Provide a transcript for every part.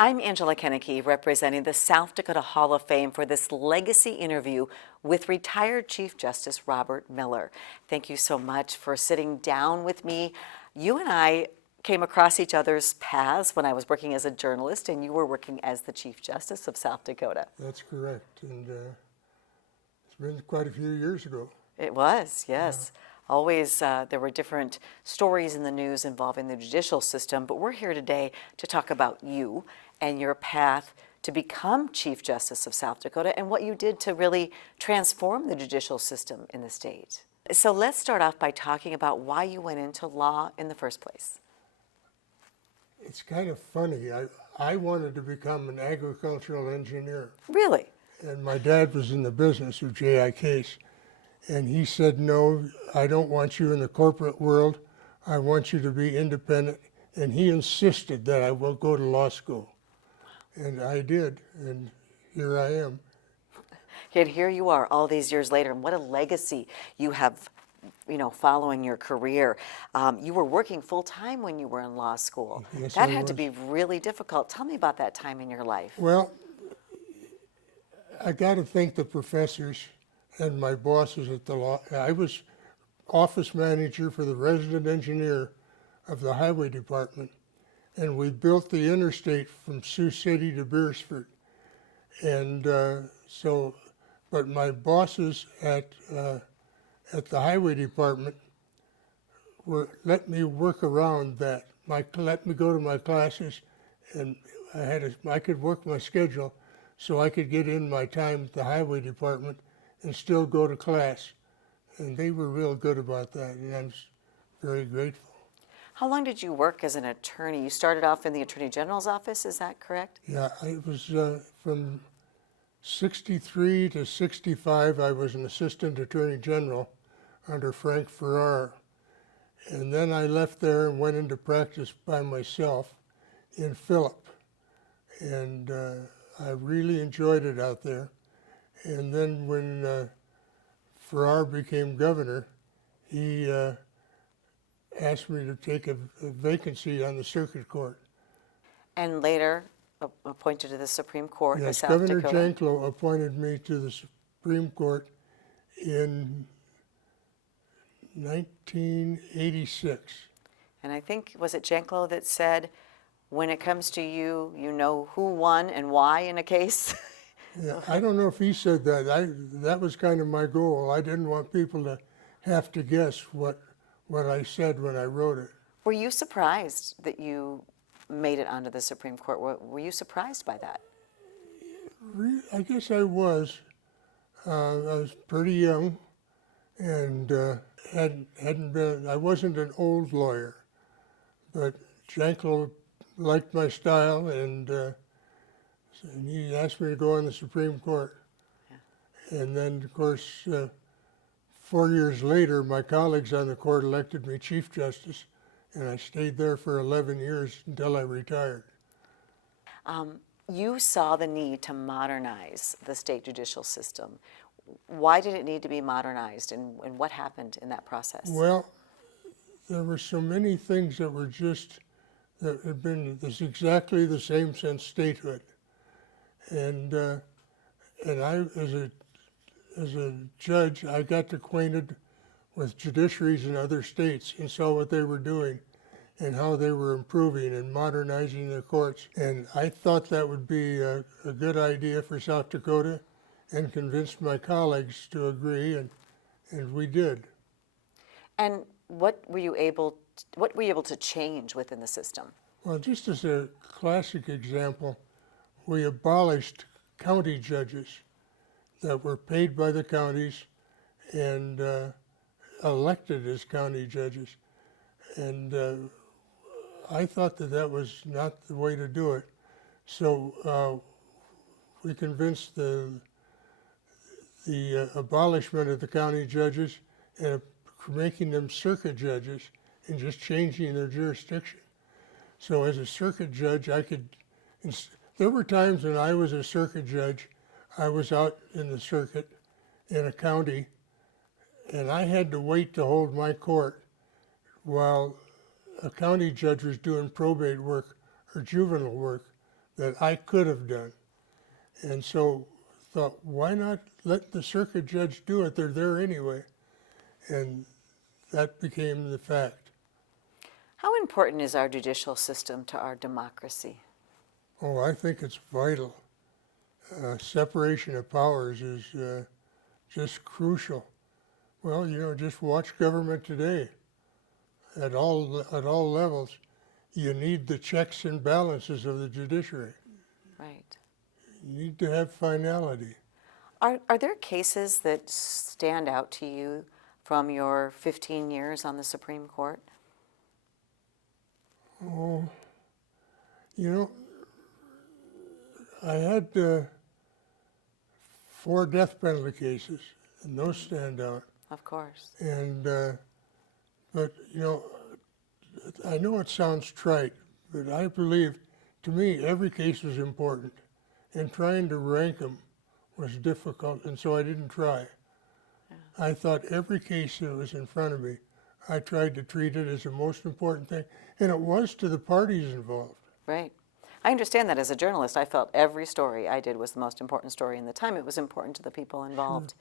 I'm Angela Kennecke, representing the South Dakota Hall of Fame for this legacy interview with retired Chief Justice Robert Miller. Thank you so much for sitting down with me. You and I came across each other's paths when I was working as a journalist and you were working as the Chief Justice of South Dakota. That's correct, and it's been quite a few years ago. It was, yes. Always, there were different stories in the news involving the judicial system, but we're here today to talk about you and your path to become Chief Justice of South Dakota and what you did to really transform the judicial system in the state. So let's start off by talking about why you went into law in the first place. It's kind of funny. I wanted to become an agricultural engineer. Really? And my dad was in the business of J.I. Case. And he said, no, I don't want you in the corporate world. I want you to be independent. And he insisted that I will go to law school. And I did, and here I am. Yet here you are all these years later, and what a legacy you have, following your career. You were working full-time when you were in law school. Yes, that I had was. to be really difficult. Tell me about that time in your life. Well, I got to thank the professors and my bosses at the law. I was office manager for the resident engineer of the highway department, and we built the interstate from Sioux City to Beersford. And but my bosses at the highway department let me work around that. Let me go to my classes, and I could work my schedule so I could get in my time at the highway department and still go to class. And they were real good about that, and I'm very grateful. How long did you work as an attorney? You started off in the Attorney General's office, is that correct? Yeah, I was from 63 to 65, I was an assistant attorney general under Frank Farrar. And then I left there and went into practice by myself in Phillip. And I really enjoyed it out there. And then when Farrar became governor, he asked me to take a vacancy on the circuit court. And later appointed to the Supreme Court of Yes, South Governor Dakota. Janklow appointed me to the Supreme Court in 1986. And I think, was it Janklow that said, when it comes to you, you know who won and why in a case? Yeah, I don't know if he said that. That was kind of my goal. I didn't want people to have to guess what I said when I wrote it. Were you surprised that you made it onto the Supreme Court? Were you surprised by that? I guess I was. I was pretty young, and I wasn't an old lawyer, but Janklow liked my style, and he asked me to go on the Supreme Court. Yeah. And then, of course, 4 years later, my colleagues on the court elected me Chief Justice, and I stayed there for 11 years until I retired. You saw the need to modernize the state judicial system. Why did it need to be modernized, and what happened in that process? Well, there were so many things that had been exactly the same since statehood. And I, as a judge, I got acquainted with judiciaries in other states and saw what they were doing and how they were improving and modernizing their courts. And I thought that would be a good idea for South Dakota, and convinced my colleagues to agree, and we did. And what were you able to change within the system? Well, just as a classic example, we abolished county judges that were paid by the counties and elected as county judges. And I thought that was not the way to do it. So we convinced the abolishment of the county judges and making them circuit judges and just changing their jurisdiction. So as a circuit judge, there were times when I was a circuit judge, I was out in the circuit in a county, and I had to wait to hold my court while a county judge was doing probate work or juvenile work that I could have done. And so thought, why not let the circuit judge do it? They're there anyway. And that became the fact. How important is our judicial system to our democracy? Oh, I think it's vital. Separation of powers is just crucial. Well, just watch government today. At all levels, you need the checks and balances of the judiciary. Right. You need to have finality. Are there cases that stand out to you from your 15 years on the Supreme Court? Oh, I had 4 death penalty cases, and those stand out. Of course. And, but, I know it sounds trite, but I believe, to me, every case was important. And trying to rank them was difficult, and so I didn't try. Yeah. I thought every case that was in front of me, I tried to treat it as the most important thing, and it was to the parties involved. Right. I understand that as a journalist. I felt every story I did was the most important story, and the time it was important to the people involved,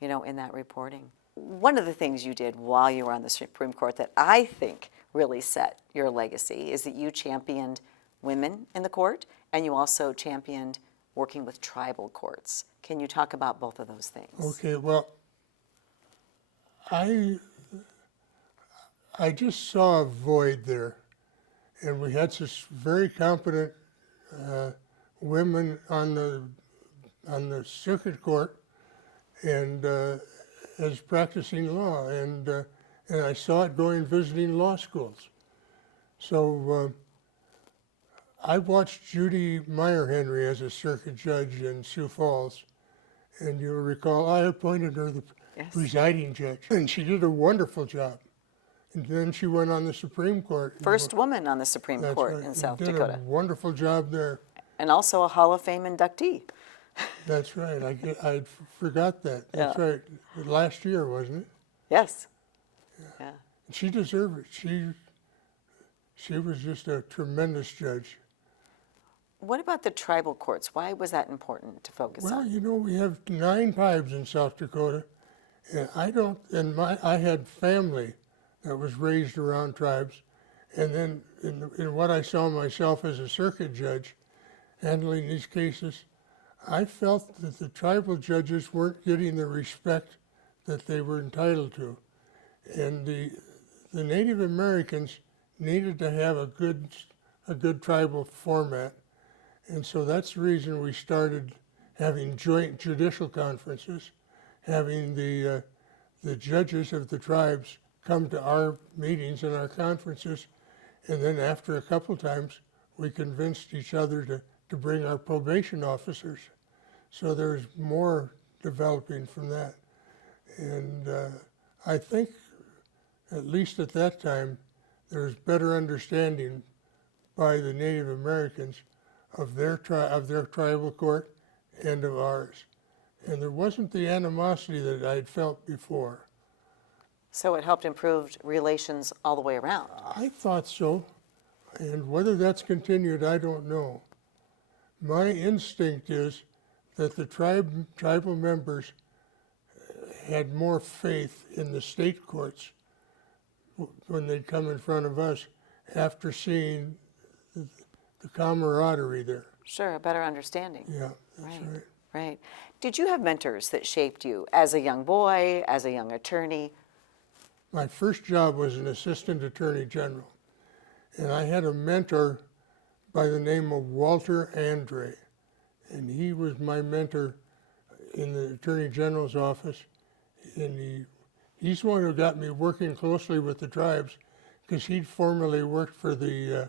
in that reporting. One of the things you did while you were on the Supreme Court that I think really set your legacy is that you championed women in the court, and you also championed working with tribal courts. Can you talk about both of those things? Okay, well, I just saw a void there, and we had such very competent women on the circuit court and as practicing law, and I saw it going visiting law schools. So I watched Judy Meyer Henry as a circuit judge in Sioux Falls, and you'll recall I appointed her the presiding judge, and she did a wonderful job. And then she went on the Supreme Court. First woman on the Supreme Court right, in South did Dakota. A wonderful job there. And also a Hall of Fame inductee. That's right. I forgot that. That's right. Last year, wasn't it? Yes. Yeah. She deserved it. She was just a tremendous judge. What about the tribal courts? Why was that important to focus on? Well, we have 9 tribes in South Dakota, and I had family that was raised around tribes, and then in what I saw myself as a circuit judge handling these cases, I felt that the tribal judges weren't getting the respect that they were entitled to, and the Native Americans needed to have a good tribal format, and so that's the reason we started having joint judicial conferences, having the judges of the tribes come to our meetings and our conferences, and then after a couple times, we convinced each other to bring our probation officers. So there's more developing from that. And I think, at least at that time, there was better understanding by the Native Americans of their tribal court and of ours. And there wasn't the animosity that I'd felt before. So it helped improve relations all the way around. I thought so, and whether that's continued, I don't know. My instinct is that the tribal members had more faith in the state courts when they'd come in front of us after seeing the camaraderie there. Sure, a better understanding. Yeah, that's right. Right. Did you have mentors that shaped you as a young boy, as a young attorney? My first job was an assistant attorney general, and I had a mentor by the name of Walter Andre, and he was my mentor in the Attorney General's office, and he's the one who got me working closely with the tribes, because he'd formerly worked for the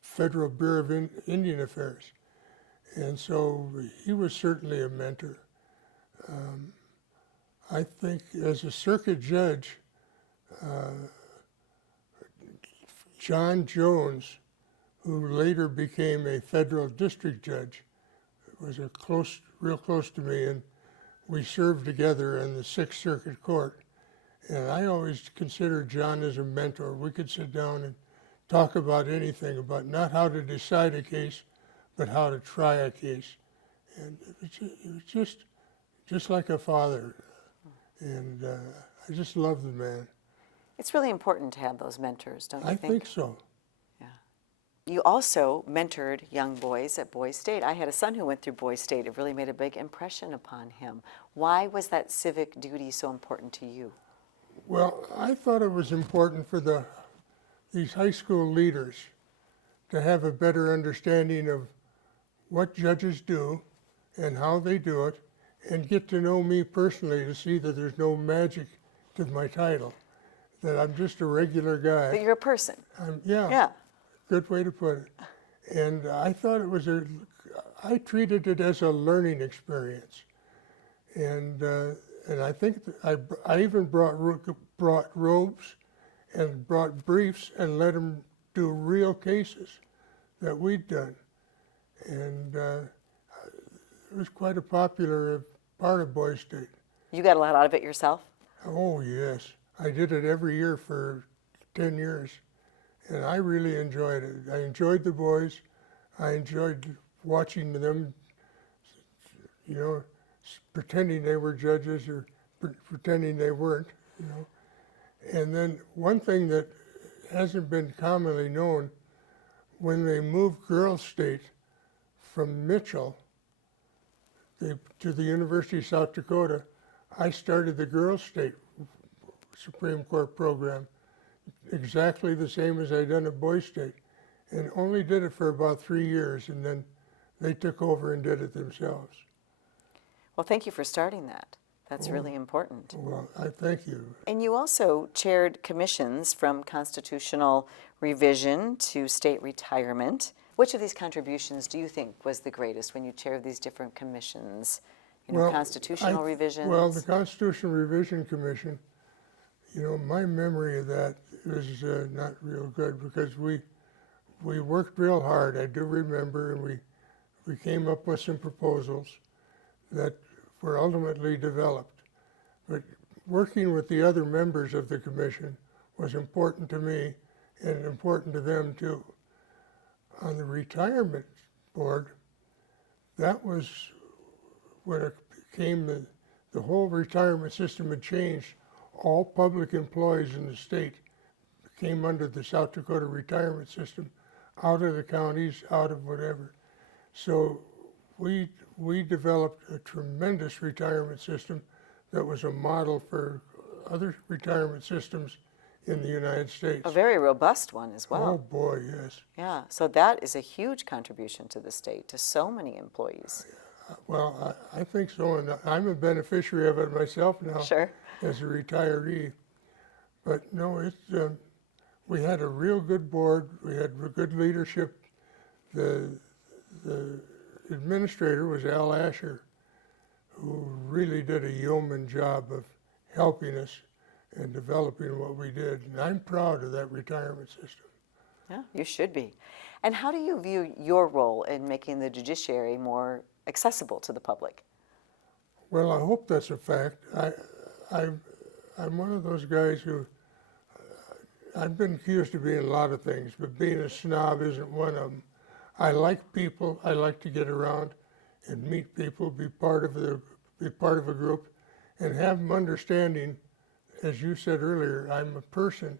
Federal Bureau of Indian Affairs, and so he was certainly a mentor. I think as a circuit judge, John Jones, who later became a federal district judge, was real close to me, and we served together in the Sixth Circuit Court. And I always considered John as a mentor. We could sit down and talk about anything, about not how to decide a case, but how to try a case. And it was just like a father. And I just love the man. It's really important to have those mentors, don't you I think? think so. Yeah. You also mentored young boys at Boys State. I had a son who went through Boys State. It really made a big impression upon him. Why was that civic duty so important to you? Well, I thought it was important for these high school leaders to have a better understanding of what judges do and how they do it, and get to know me personally to see that there's no magic to my title, that I'm just a regular guy. That you're a person. Yeah, good way to put it. And I thought it was I treated it as a learning experience. And I think I even brought robes and brought briefs and let them do real cases that we'd done. And it was quite a popular part of Boys State. You got a lot out of it yourself? Oh, yes. I did it every year for 10 years, and I really enjoyed it. I enjoyed the boys. I enjoyed watching them, pretending they were judges or pretending they weren't, And then one thing that hasn't been commonly known, when they moved Girls State from Mitchell to the University of South Dakota, I started the Girls State Supreme Court program exactly the same as I'd done at Boys State, and only did it for about 3 years, and then they took over and did it themselves. Well, thank you for starting that. That's really important. Well, I thank you. And you also chaired commissions from constitutional revision to state retirement. Which of these contributions do you think was the greatest when you chaired these different commissions? Constitutional revisions? Well, the Constitutional Revision Commission, my memory of that is not real good, because we worked real hard. I do remember, and we came up with some proposals that were ultimately developed. But working with the other members of the commission was important to me and important to them too. On the retirement board, that was when it became the whole retirement system had changed. All public employees in the state came under the South Dakota retirement system, out of the counties, out of whatever. So we developed a tremendous retirement system that was a model for other retirement systems in the United States. A very robust one as well. Oh boy, yes. Yeah, so that is a huge contribution to the state, to so many employees. Well, I think so, and I'm a beneficiary of it myself now. Sure. As a retiree. But no, we had a real good board. We had good leadership. The administrator was Al Asher, who really did a yeoman job of helping us and developing what we did. And I'm proud of that retirement system. Yeah, you should be. And how do you view your role in making the judiciary more accessible to the public? Well, I hope that's a fact. I'm one of those guys who, I've been accused of being a lot of things, but being a snob isn't one of them. I like people. I like to get around and meet people, be part of a group, and have them understanding. As you said earlier, I'm a person.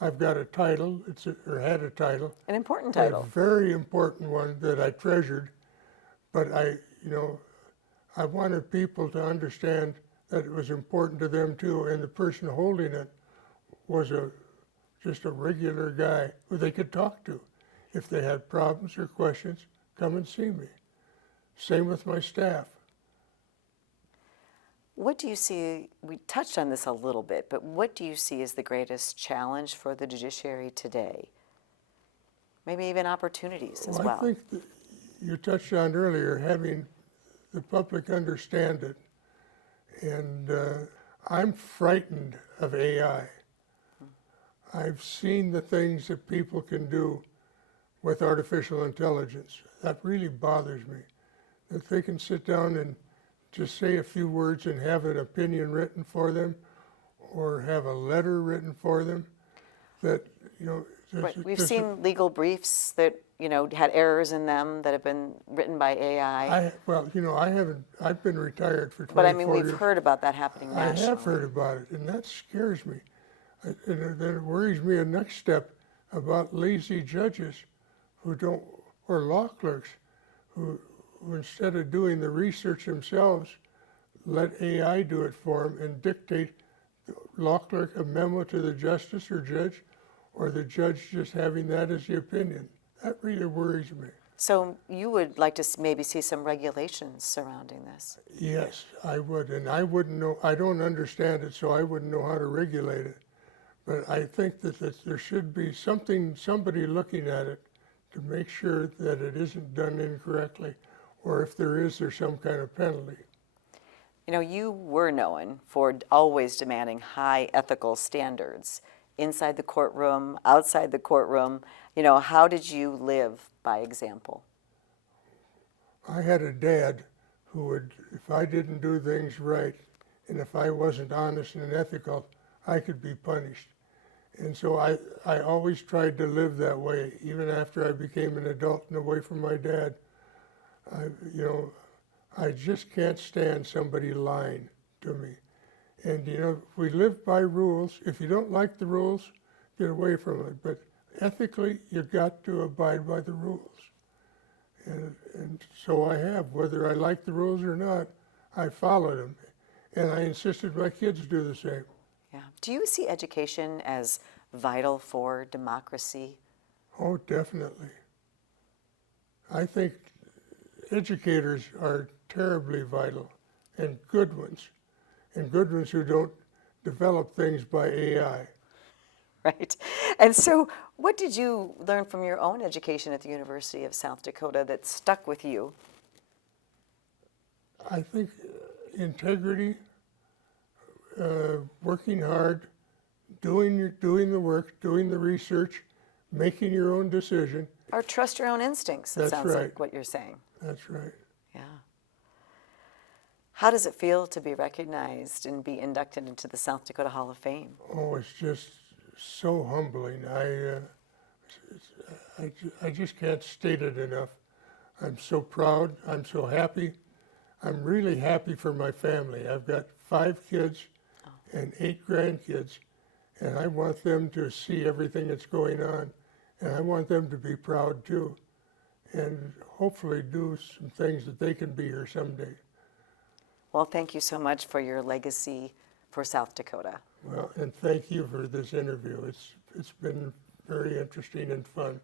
I've got a title, or had a title. An important title. A very important one that I treasured, but I wanted people to understand that it was important to them too, and the person holding it was just a regular guy who they could talk to. If they had problems or questions, come and see me. Same with my staff. What do you see, we touched on this a little bit, but what do you see as the greatest challenge for the judiciary today? Maybe even opportunities as well. I think that you touched on earlier, having the public understand it. And I'm frightened of AI. I've seen the things that people can do with artificial intelligence. That really bothers me. That they can sit down and just say a few words and have an opinion written for them, or have a letter written for them. That, Right. We've seen legal briefs that had errors in them that have been written by AI? Well, I've been retired for 24 But I mean, we've years. heard about that happening I nationally. have heard about it, and that scares me. And it worries me a next step about lazy judges or law clerks who instead of doing the research themselves, let AI do it for them and dictate the law clerk a memo to the justice or judge, or the judge just having that as the opinion. That really worries me. So you would like to maybe see some regulations surrounding this? Yes, I would, and I wouldn't know, I don't understand it, so I wouldn't know how to regulate it. But I think that there should be somebody looking at it to make sure that it isn't done incorrectly, or if there is, there's some kind of penalty. You were known for always demanding high ethical standards inside the courtroom, outside the courtroom. How did you live by example? I had a dad who would, if I didn't do things right, and if I wasn't honest and ethical, I could be punished. And so I always tried to live that way, even after I became an adult and away from my dad. I just can't stand somebody lying to me. And, we live by rules. If you don't like the rules, get away from it. But ethically, you've got to abide by the rules. And so I have. Whether I like the rules or not, I followed them. And I insisted my kids do the same. Yeah. Do you see education as vital for democracy? Oh, definitely. I think educators are terribly vital, and good ones who don't develop things by AI. Right. And so what did you learn from your own education at the University of South Dakota that stuck with you? I think integrity, working hard, doing the work, doing the research, making your own decision. Or trust your own instincts, it That's sounds right. like what you're saying. That's right. Yeah. How does it feel to be recognized and be inducted into the South Dakota Hall of Fame? Oh, it's just so humbling. I just can't state it enough. I'm so proud. I'm so happy. I'm really happy for my family. I've got 5 kids and 8 grandkids, and I want them to see everything that's going on, and I want them to be proud too, and hopefully do some things that they can be here someday. Well, thank you so much for your legacy for South Dakota. Well, and thank you for this interview. It's been very interesting and fun.